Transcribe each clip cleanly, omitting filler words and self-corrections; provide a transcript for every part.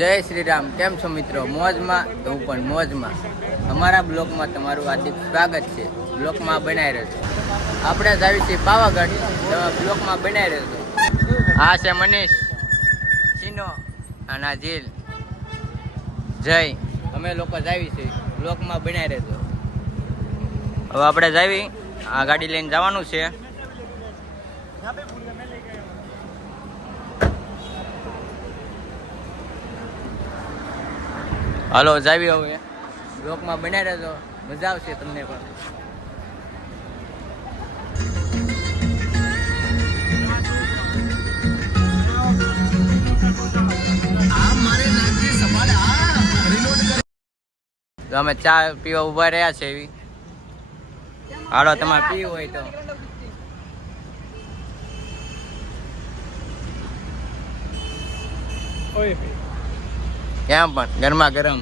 જય શ્રી રામ. કેમ છો મિત્રો? મોજમાં? તો હું પણ મોજમાં. અમારા બ્લોકમાં તમારું હાર્દિક સ્વાગત છે. બ્લોકમાં બનાવી રહેજો. આપણે જ આવી છીએ પાવાગઢ, તો બ્લોકમાં બનાવી રહેજો. આ છે મનીષ, ચીનો અને આ જીલ. જય. અમે લોકો જ આવી છીએ બ્લોકમાં બનાવી રહેજો. હવે આપણે જ આવી, આ ગાડી લઈને જવાનું છે. હાલો જાવી હવે બ્લોકમાં બનાવી રહેજો, મજા આવશે તમને પણ. તો અમે ચા પીવા ઉભા રહ્યા છે એવી. હાલો તમારે પીવું હોય તો. કેમ પણ ગરમા ગરમ.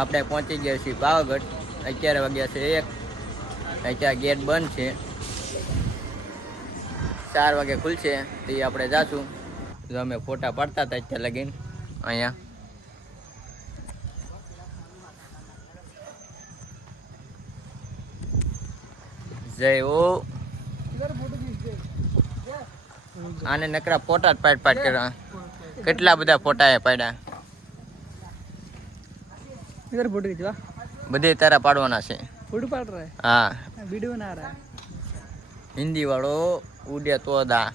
આપણે પહોંચી ગયા છીએ પાવાગઢ. 11 વાગ્યા છે 1. અત્યારે ગેટ બંધ છે, 4 વાગે ખુલશે. તો આપણે જાશું. તો અમે ફોટા પાડતા હતા અત્યારે લગીને અહીંયા. જય ઓ. આને નકરા ફોટા જ પાડ કરવા. કેટલા બધા ફોટા એ પાડ્યા. इधर फोटो खिंचवा, બધે તારા પાડવાના છે. फोटो पाड़ रहा है, હા, वीडियो बना रहा है। હિન્દી વાળો ઉડે તોદા.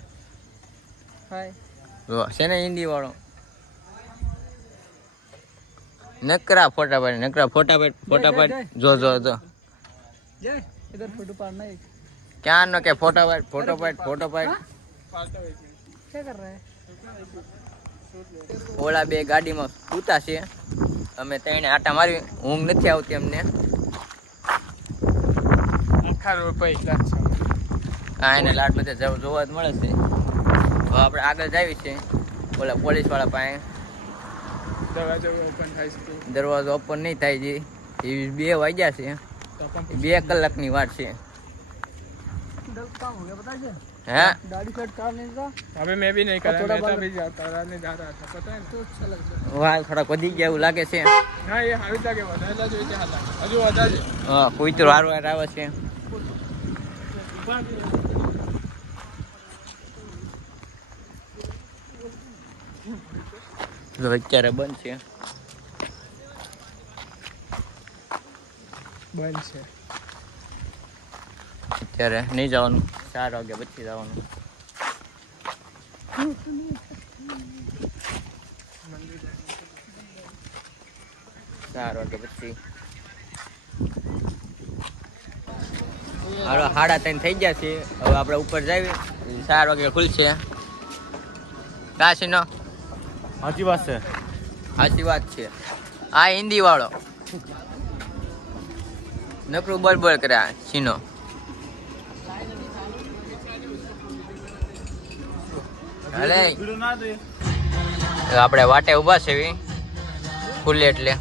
हाय છે ને હિન્દી વાળો. નકરા ફોટા પાડ. જો जय, इधर फोटो पाड़ना है। ક્યાં નો કે ફોટો પાડ. क्या कर रहा है? ઓલા બે ગાડીમાં સૂતા છે. અમે ત્રણે આટા મારી. ઊંઘ નથી આવતી અમને. હા, એને લાડ બધે જોવા જ મળે છે. હવે આપણે આગળ જાવી છે ઓલા પોલીસ વાળા પાસે. દરવાજો ઓપન નહીં થાય છે. એ 2 વાગ્યા છે. 2 કલાકની વાર છે. काम हो गया पता है? હે दाढ़ी कट कर नहीं था। अबे मैं भी नहीं करा, थोड़ा मैं तो बाल- अभी कराने जा रहा था, पता है ना? तो अच्छा लग रहा વાળ થોડાક વધી ગયા એવું લાગે છે. हाँ ये हावी जाके बताया जो क्या हाल है अजू बता दे હા, કોઈ તો વાર આવે છે. જો અત્યારે બંધ છે. बंद से અત્યારે નહીં જવાનું. 4 વાગ્યા પછી જવાનું. ચાર વાગ્યા પછી. હાલો 3:30 થઈ ગયા છે. હવે આપણે ઉપર જાવી. 4 વાગે ખુલશે. કાશીનો अच्छी बात है સાચી વાત છે. આ હિન્દી વાળો નકરું બોલ કર્યા સીનો. હાલે આપણે વાટે ઊભા છે ખુલ્લે એટલે.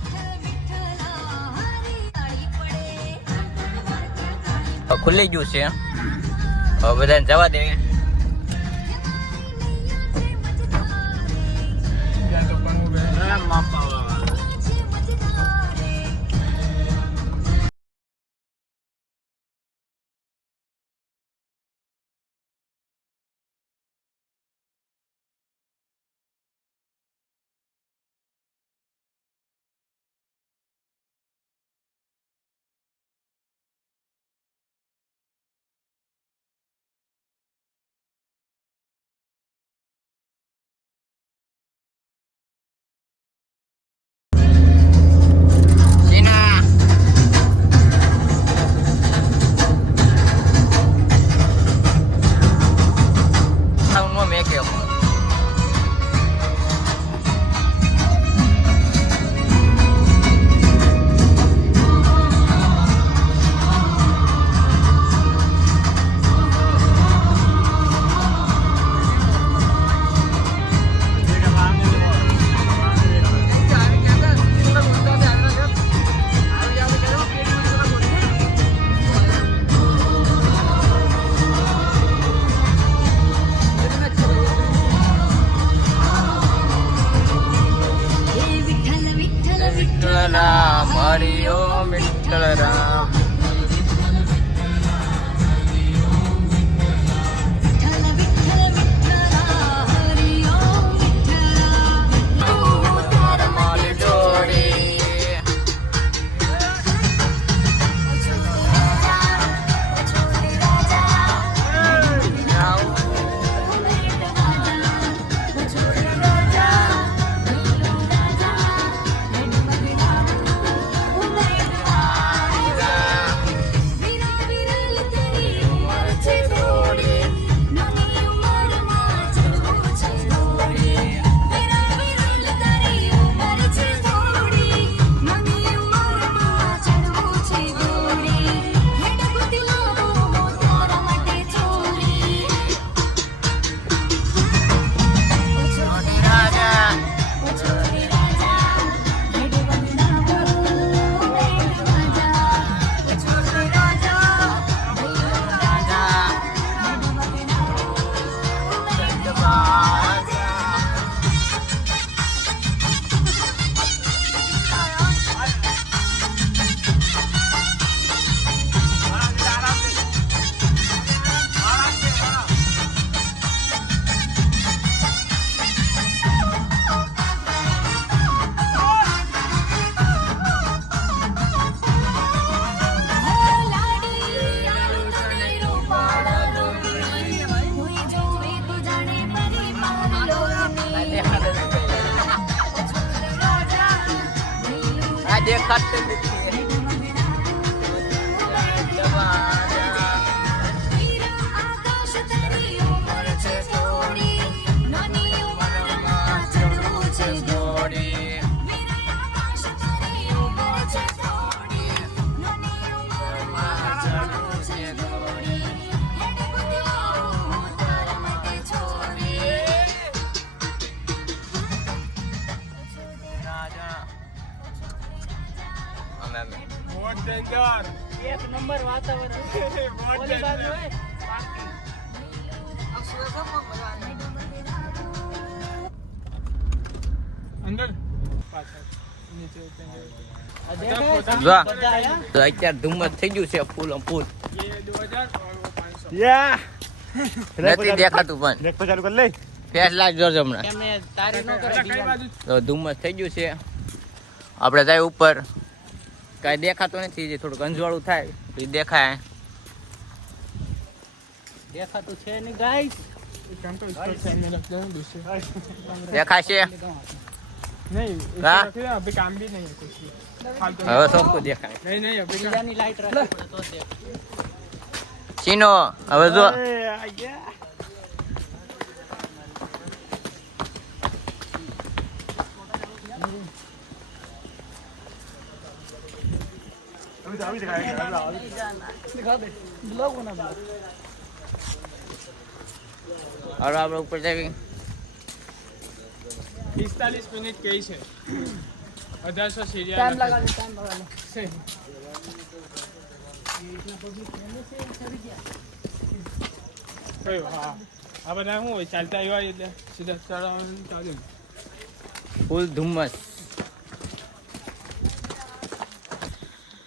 ખુલ્લી ગયું છે. હવે બધાને જવા દે. હરિ ઓમ વિઠ્ઠલ રામ. મારી જોડી દેખાતું નથી. बहुत डेंजर એક નંબર વાતાવરણ बहुत ઓલી બાજુ डेंजर હોય પાર્કિંગ. अंदर पाછળ નીચે ઉતરેંगे આ દેખાય છે? વાહ. બધા આયા? તો અત્યારે ધુમ્મસ થઈ ગયું છે ફૂલ ફૂલ. ये 2000 और वो 500 યા નથી દેખાતું પણ બ્રેક પર ચાલુ કરી લે. ફેસ લાગ જોજો હમણાં. એમને તારી ન કરે કઈ બીજા. બાજુ તો ધુમ્મસ થઈ ગયું છે. આપણે જાય ઉપર કાંઈ દેખાતું નથી. જે થોડુંક અંજવાળું થાય તો એ દેખાય. દેખાતું છે નહીં ગાઈસ. काम तो इसको सामने रख दो दूसरे દેખાય છે. नहीं इसको हाँ? रखिए अभी काम भी नहीं है कुछ भी फालतू હવે सबको દેખાય. नहीं नहीं अभी काम બીજાની લાઈટ રાખવી પડે તો જ દેખાય. ચીનો હવે જો દિખા દે બ્લોગ બના બ્લોગ. હવે આપણે ઉપર જઈએ. 45 मिनट कही है 1800 सीरियल ટાઈમ લગાડો ટાઈમ લગાડો. કયો હા આ બધા શું હોય ચાલતા આવ્યા એટલે સીધા ચડવાનું ચાલુ ફૂલ ધુમ્મસ.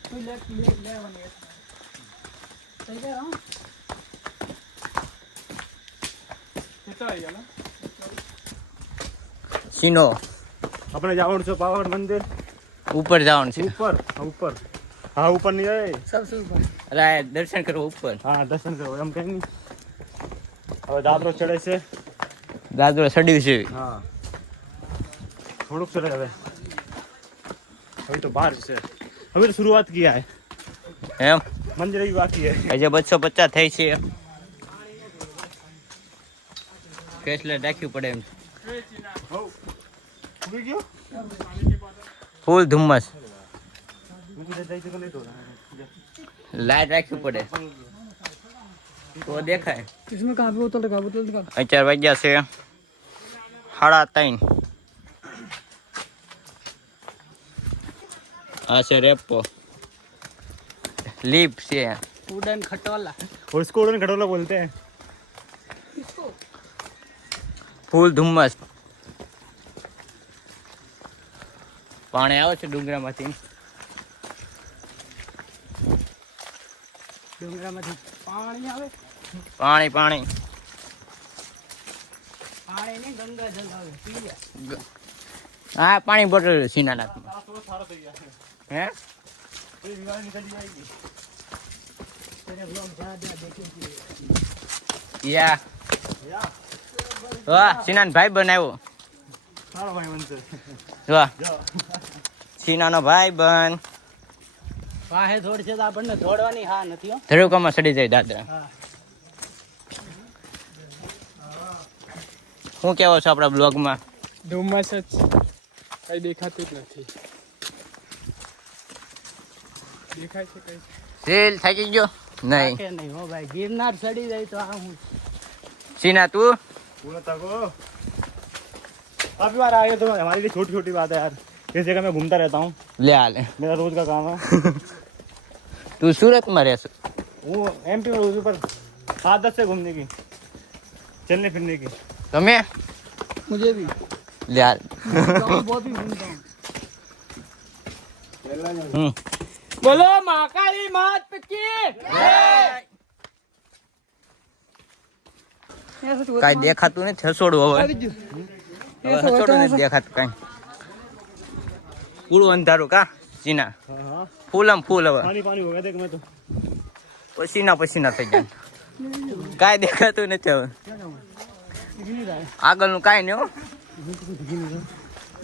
તું લે લેવાની થઈ ગયા હો. કેટલા આવી ગયા ચીનો આપણે જવાનું છે પાવાગઢ મંદિર ઉપર જવાનું છે. ઉપર ઉપર હા ઉપર નહીં જાય. સબસે ઉપર. અરે આ દર્શન કરવા ઉપર. હા દર્શન કરો એમ કઈ નહીં. હવે દાદરો ચડે છે. દાદરો સડ્યું છે. હા થોડુંક ચડે હવે. હવે તો બહાર છે. હવે તો शुरुआत किया है. એમ मंदिर ही बाकी है. હજી 250 થઈ છે. ફેસલે રાખ્યું પડે એમ. ઉભી ગયો ફૂલ ધુમ્મસ. ઉભી જાય તો નહીં તો લાઈટ રાખવી પડે તો દેખાય. इसमें कहाँ पे बोतल रखा बोतल दिखा. 4 વાગ્યા છે. 3:30. આ છે રેપો. લીપ છે. उड़न खटवाला. और इसको उड़न खटोला बोलते हैं. ફૂલ ધુમ્મસ. પાણી આવે છે ડુંગરામાંથી. ડુંગરામાંથી પાણી આવે. પાણી પાણી પાણી નહીં, ગંગા જલ આવે. પી લે. હા પાણી બોટલ સીના નાથમાં આ થોડો સારો થઈ ગયા હે એ વિવાહ નીકળી જાય તેને બ્લોગ જા દે દેખી છીએ. યા વાહ સીનાન ભાઈ બનાવ્યો સારો ભાઈ બનશે વાહ જો સીનાનો ભાઈ બન વાહે થોડ છે તો આપણને દોડવાની હા નથી હો. ધરુકામાં સડી જાય દાદા હા. શું કેવો છો આપણા બ્લોગમાં ધુમ્મસ જ કઈ દેખાતું જ નથી. દેખાય છે કઈ? સેલ થાકી ગયો નહીં કે નહીં હો ભાઈ, ગિરનાર ચડી જાય તો આ હું सीना तू पूरा तको काफी बार आए तो हमारी लिए छोटी छोटी बात है यार इस जगह मैं घूमता रहता हूँ ले आ ले मेरा रोज का काम है तू सूरत में रह वो एमपी में उसी पर 7-10 से घूमने की चलने फिरने की तुम्हें मुझे भी ले आ गाँव बहुत ही घूमता हूँ. બોલો મહાકાળી માત કી કાઈ દેખાતું નથી હસોડું હવે હવે હસોડું નથી દેખાતું કાઈ પૂરું અંધારું કા સીના हाँ हाँ ફૂલમ ફૂલ હવે पानी पानी हो गया देख मैं तो પસીના પસીના થઈ ગયા કાઈ દેખાતું નથી હવે આગળનું કાઈ નહીં હો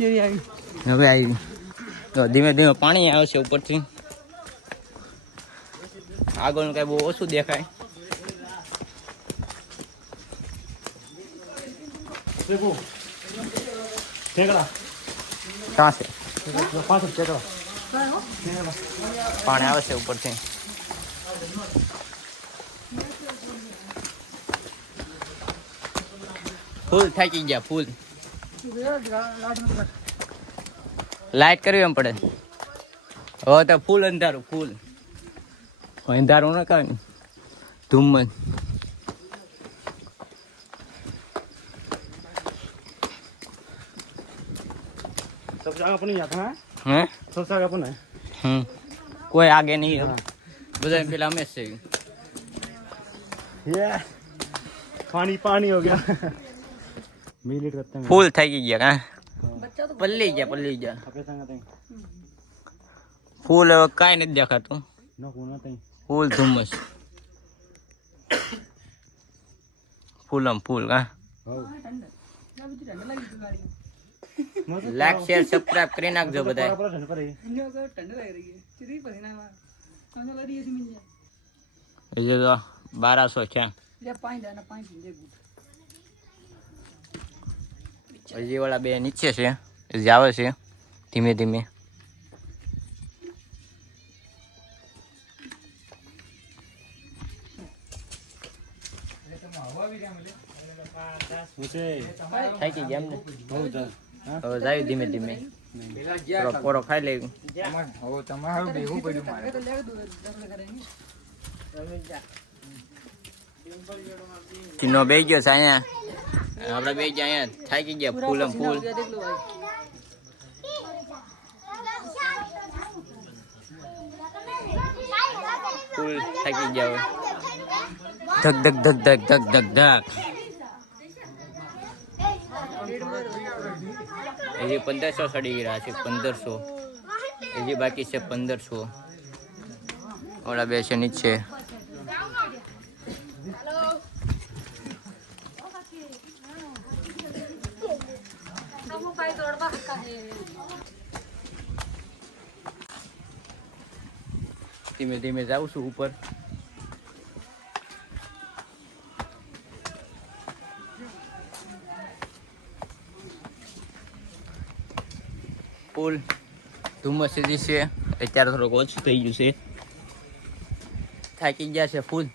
ये आई હવે આવી તો ધીમે ધીમે પાણી આવશે ઉપરથી આગળનું કાંઈ બહુ ઓછું દેખાય देखो ठेकड़ा ક્યાં છે 5 ठेकड़ा પાણી આવે છે ઉપરથી ફૂલ થાકી ગયા ફૂલ લાઈટ કરવી એમ પડે હવે તો ફૂલ અંધારું ફૂલ અંધારું ના કાંઈ ધુમ્મસ सब जगह अपन ही जाता है હે सब जगह अपन है કોઈ આગે નહીં બધા પેલા અમે જ છે ये पानी पानी हो गया मिनट करते हैं ફૂલ થાકી ગયા કા પલ્લી ગયા अपने संग आते हैं ફૂલ હવે કાંઈ નથી દેખાતું ना कोना तई ફૂલ ધુમ્મસ ફૂલમ ફૂલ કા લાઈક શેર સબસ્ક્રાઇબ કરી નાખજો બધા पूरा ठंड पर ही ठंड लग रही है. चिरी पसीना कौन सा लड़ी ऐसी मिल जाए. એ તો 1200 છે ले पानी देना, पानी पी ले. હજી વાળા બે નીચે છે હજી આવે છે ધીમે ધીમે मुझे થાકી ગયા એમને बहुत है હવે જાય ધીમે ધીમે થોડો પોરો ખાઈ લે કિનો બે ગયો છે અહીંયા આપણે બે ગયા અહીંયા થાકી ગયા ફૂલમ ફૂલ देख लो भाई. ફૂલ થાકી ગયા હવે ધક ધક ધક ધક ધક ધક ધક હજી 1500 સડી ગયા છે 1500 હજી બાકી છે 1500 ઓલા બે છે નીચે ધીમે ધીમે જાઉં છું ઉપર ફૂલ ધુમ્મસ જે છે અત્યારે થોડુંક ઓછું થઈ ગયું છે થાકી ગયા છે ફૂલ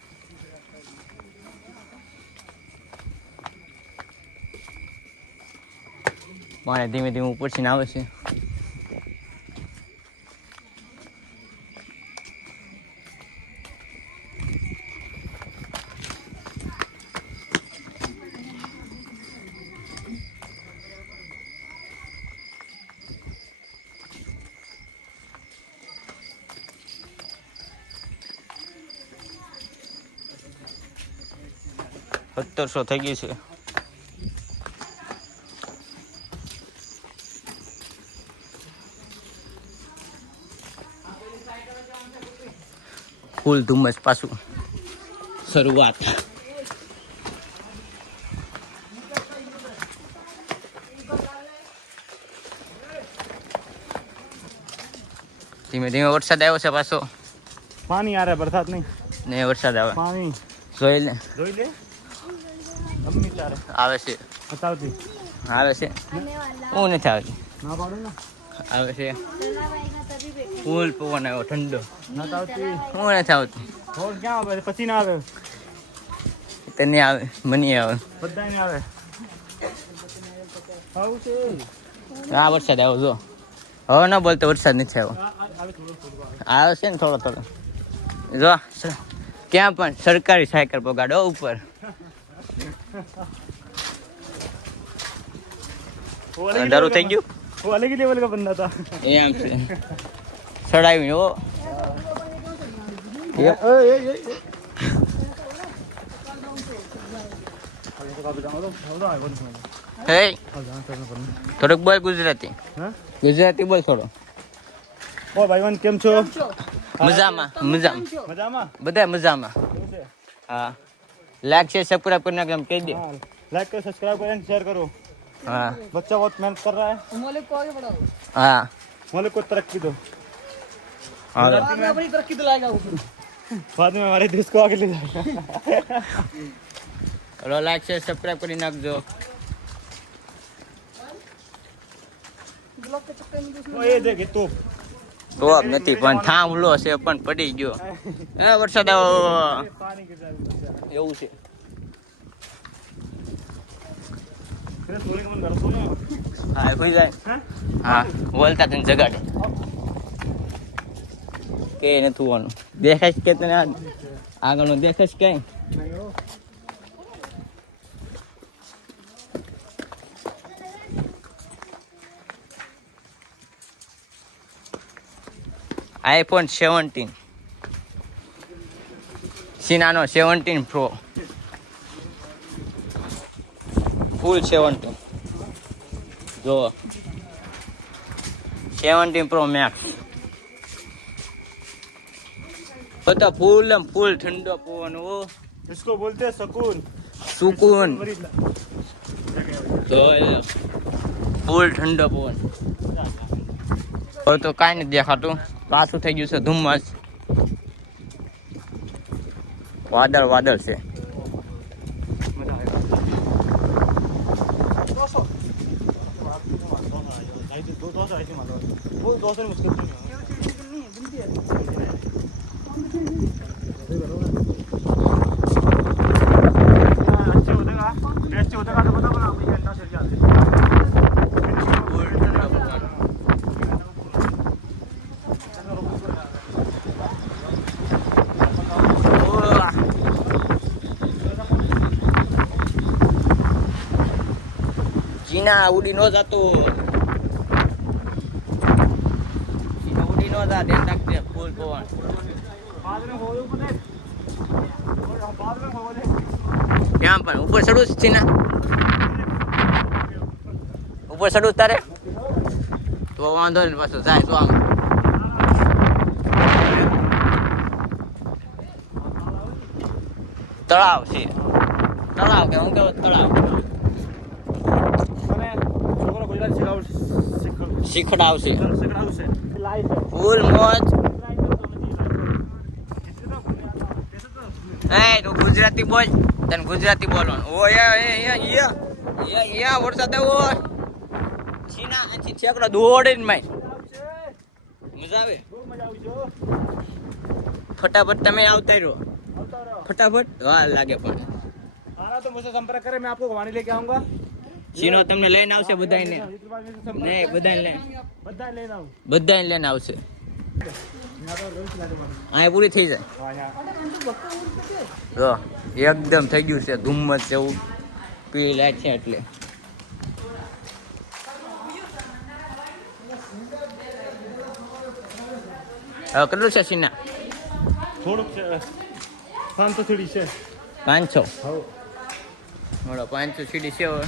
પાણી ધીમે ધીમે ઉપરથી આવે છે 1700 થઈ ગઈ છે. ફૂલ ધુમ્મસ પાછું શરૂઆત. ધીમે ધીમે વરસાદ આવ્યો છે પાછો. પાણી આ રહે, વરસાદ નહીં ને વરસાદ આવે પાણી જોઈ લે. જોઈ લે. અમ્મી ચારે આવે છે બતાવતી આવે છે. હું નથી આવતી. ના પાડો ને. આવે છે ફૂલ પવન આવ્યો ઠંડો. ના આવતી. હું નથી આવતી. રોજ ક્યાં આવે પછી ના આવે. તને આવે મને આવે બધાય ને આવે. આવું છે. આ વરસાદ આવ્યો જો. હવે ના બોલતો વરસાદ નથી આવ્યો. આવે થોડું થોડું આવે. આવે છે ને થોડો થોડો જો. ત્યાં પણ સરકારી સાયકલ પગાડો ઉપર. અંધારું થઈ ગયું. वो अलग ही लेवल का बंदा था. એમ છે ચડાવીને ઓ હે થોડુંક બોલ ગુજરાતી. ગુજરાતી બોલ થોડો. ઓ ભાઈવાન કેમ છો? મજામાં મજામાં મજામાં બધા મજામાં. કેવું છે? હા લાઈક છે સબસ્ક્રાઇબ करना કે કહી દે. हाँ, लाइक करो सब्सक्राइब करो शेयर करो. हाँ बच्चा बहुत मेहनत कर रहा है. मोले को आगे बढ़ाओ, हाँ मोले को तरक्की दो. हाँ आगे अपनी तरक्की दिलाएगा वो. बाद में हमारे देश को आगे ले जाएगा. લો લાઈક છે સબસ્ક્રાઇબ કરી નાખજો. ब्लॉक के चक्कर में दूसरे वो ये देख तो તો નથી પણ થાંભલો છે પણ પડી ગયો. હા વરસાદ આવ્યો पानी गिर रहा है. એવું છે. फिर सोने का मन कर रहा है. હા હોઈ જાય. हैं? હા બોલતા તને જગાડે કે નથી હોવાનું. દેખાય છે કે તને આગળનું દેખાય છે કઈ? नहीं हो. આઈફોન 17 સીનાનો 17 પ્રો ફૂલ 17 જો 17 પ્રો મેક્સ બધા ફૂલ એમ ફૂલ ઠંડો પવન ઓ इसको बोलते हैं सुकून. સુકૂન मरीज ला. જો ફૂલ ઠંડો પવન. હવે તો કાંઈ નથી દેખાતું. પાછું થઈ ગયું છે ધુમ્મસ. વાદળ વાદળ છે. मजा आएगा. 200 आई थी मालूम. वो 200 में मुश्किल नहीं है. अच्छे होते का टेस्ट होते का तो पता बना मुझे अंडा चल जाते. જીના ઉડી નો જાતો. જીના ઉડી નો જા. ધ્યાન રાખજે ફૂલ પવન. बाद में हो पता बाद में हो बोले. ત્યાં પણ ઉપર ચડું જ છે ને ઉપર ચડું જ તારે તો વાંધો ને પાછું જાય તો આમ તળાવ છે. તળાવ કે હું કેવું તળાવ मैंने छोकरा गुजरात શીખડાવશે सिखाउसे लाइफ है. ફૂલ મોજ. એ તું ગુજરાતી બોલ. તને ગુજરાતી બોલવાનું. ઓ યા વરસાદ આવ્યો. છીના આથી છેકડો દોડીને માય મજા આવે. ફટાફટ તમે આવતા રહ્યો. ફટાફટ વાર લાગે પણ आना तो मुझसे संपर्क करें, मैं आपको घुमाने लेके आऊंगा. સીનો તમને લઈને આવશે બધાને. નહીં બધાને बद्दा लेना हूँ. લઈને આવશે. અહીંયા પૂરી થઈ જાય. જો એકદમ થઈ ગયું છે ધુમ્મસ જેવું. પીળી લાઈટ છે એટલે હવે કેટલું છે સીના? થોડુંક છે 500 થોડી છે. 500. હા મોડો 500 સીડી છે હવે.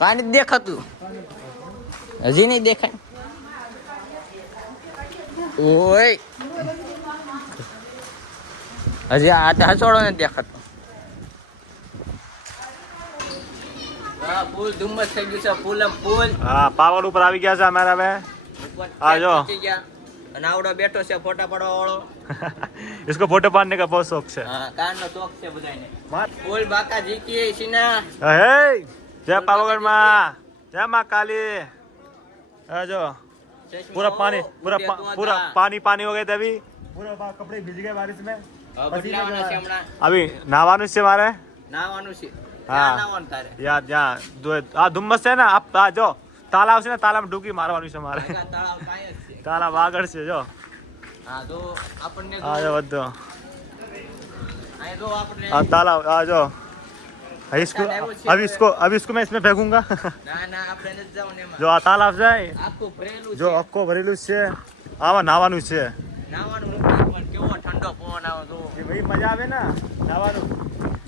પાણી જ દેખાતું હજી નહીં દેખાય. ઓય હજી આ હસોડો નથી દેખાતો. હા ફૂલ ધુમ્મસ થઈ ગયું છે. ફૂલ ફૂલ હા પાવર ઉપર આવી ગયા છે અમારા હવે. આ જો. અને આવડો બેઠો છે ફોટા પાડવા વાળો. इसको फोटो पाड़ने का बहुत शौक છે. હા કારનો શોખ છે બધાને. ફૂલ બાકા જીકી સીના. હે જય પાવાગઢ માં, જય માં કાલી. આ જો पूरा पानी पूरा पानी पानी हो गए थे अभी. पूरा कपड़े भीग गए बारिश में. બદલાવાના છે હમણાં. अभी नहाવાનું છે મારે. નાવાનું છે. હા. ક્યાં નાવાનું તારે? યા આ ધુમ્મસ છે ને આ જો તાલાવ છે ને તાલાવમાં ડૂબકી મારવાનું છે મારે. ભેગા તળાવ કાંઈ જ છે. તાલાવ આગળ છે જો. હા તો આપણને તો આ જો બધો અહીં તો આપણે આ તાલાવ આ જો. अभी इसको मैं इसमें फेंकूंगा. ના ના આપણે નથી જવાનું એમાં. જો આ તાલાવ છે આખું ભરેલું જો છે. અક્કો ભરેલું છે. આમાં નાવાનું છે. નાવાનું નથી પણ કેવો ઠંડો પવન આવે તો. એ ભાઈ મજા આવે ને નાવાનું.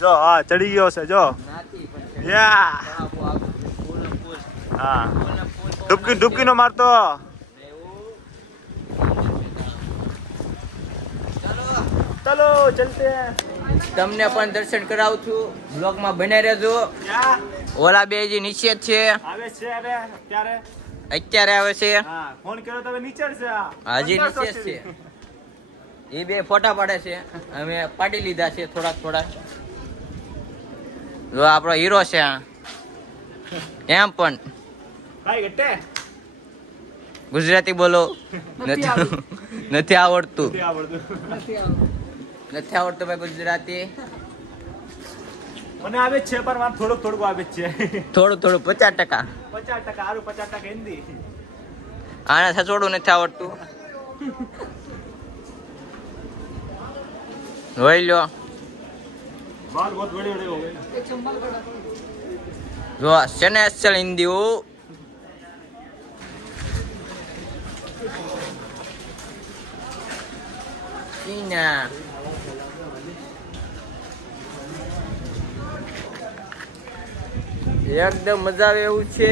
જો આ ચડી ગયો છે જો. નાથી પણ છે. યા તળાવ આવે. ફૂલ ને ફૂલ. હા ફૂલ ને ફૂલ પવન ડૂબકી આવે. ડૂબકી નો મારતો. એવું. ચલો ચલતે हैं. તમને પણ દર્શન કરાવું છું. બ્લોગમાં બને રહેજો. ઓલા બે જે નીચે જ છે. આવે છે હવે અત્યારે. અત્યારે આવે છે. હા ફોન કર્યો તો હવે નીચે જ છે આ. હાજી નીચે જ છે. એ બે ફોટા પાડે છે. અમે પાડી લીધા છે થોડાક. જો આપણો હીરો છે આ. એમ પણ ભાઈ ગટ્ટે ગુજરાતી બોલો. નથી આવડતું. નથી આવડતું. નથી આવડતું. નથી આવડતું. નથી આવડતું ભાઈ ગુજરાતી. મને આવે જ છે પણ મારે થોડુંક આવે જ છે. થોડું 50%. 50% આરું 50% હિન્દી. આને સચોડું નથી આવડતું. જોઈ લો. बाल बहुत बड़े बड़े हो गए. એક ચંબલ કડા. જો છે ને અસલ હિન્દી હો. ચીના એકદમ મજા આવે એવું છે.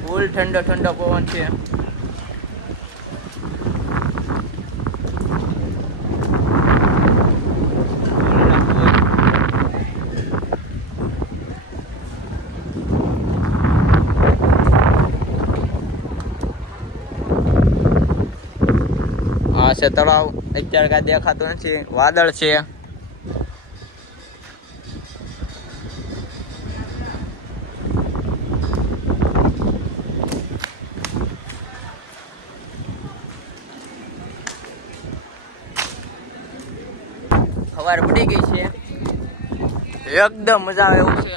ફૂલ ઠંડો પવન છે. આ છે તળાવ. અત્યારે કાંઈ દેખાતું નથી. વાદળ છે. સવાર પડી ગઈ છે. એકદમ મજા આવે એવું છે.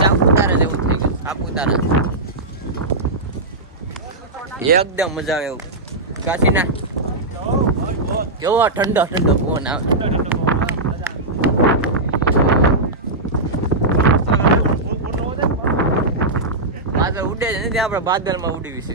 સાપુતારા જેવું થઈ ગયું. સાપુતારા એકદમ મજા આવે એવું. કાશીના કેવો ઠંડો પવન આવે. બાદલ ઉડે છે નથી. આપણે બાદલમાં ઉડવી છે.